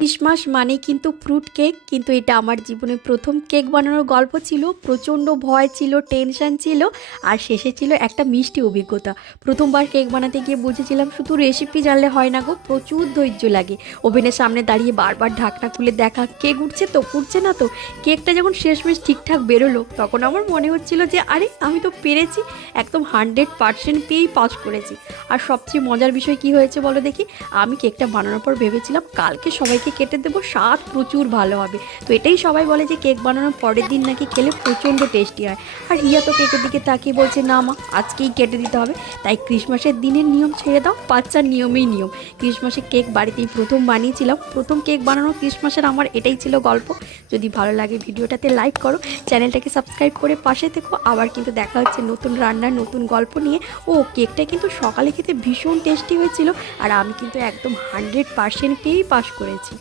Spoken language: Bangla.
ক্রিসমাস মানে কিন্তু ফ্রুট কেক, কিন্তু এটা আমার জীবনে প্রথম কেক বানানোর গল্প ছিল। প্রচণ্ড ভয় ছিল, টেনশন ছিল, আর শেষে ছিল একটা মিষ্টি অভিজ্ঞতা। প্রথমবার কেক বানাতে গিয়ে বুঝেছিলাম শুধু রেসিপি জানলে হয় না গো, প্রচুর ধৈর্য লাগে। ওভেনের সামনে দাঁড়িয়ে বারবার ঢাকনা খুলে দেখা কেক উঠছে তো উঠছে না তো। কেকটা যখন শেষমেশ ঠিকঠাক বেরোলো তখন আমার মনে হচ্ছিল যে আরে আমি তো পেরেছি, একদম 100% পেয়েই পাস করেছি। আর সবচেয়ে মজার বিষয় কি হয়েছে বলো দেখি, আমি কেকটা বানানোর পর ভেবেছিলাম কালকে সবাইকে কেটে দেবো, স্বাদ প্রচুর ভালো হবে। তো এটাই সবাই বলে যে কেক বানানোর পরের দিন নাকি খেলে প্রচণ্ড টেস্টি হয়। আর হিয়া তো কেকের দিকে তাকিয়ে বলছে না মা, আজকেই কেটে দিতে হবে। তাই ক্রিসমাসের দিনের নিয়ম ছেড়ে দাও, বাচ্চার নিয়মেই নিয়ম। ক্রিসমাসে কেক বাড়িতেই প্রথম বানিয়েছিলাম, প্রথম কেক বানানো ক্রিসমাসের আমার এটাই ছিল গল্প। যদি ভালো লাগে ভিডিওটাতে লাইক করো, চ্যানেলটাকে সাবস্ক্রাইব করে পাশে থেকো। আবার কিন্তু দেখা হচ্ছে নতুন রান্নার নতুন গল্প নিয়ে। ও কেকটা কিন্তু সকালে খেতে ভীষণ টেস্টি হয়েছিল, আর আমি কিন্তু একদম 100% পেয়েই পাস করেছি।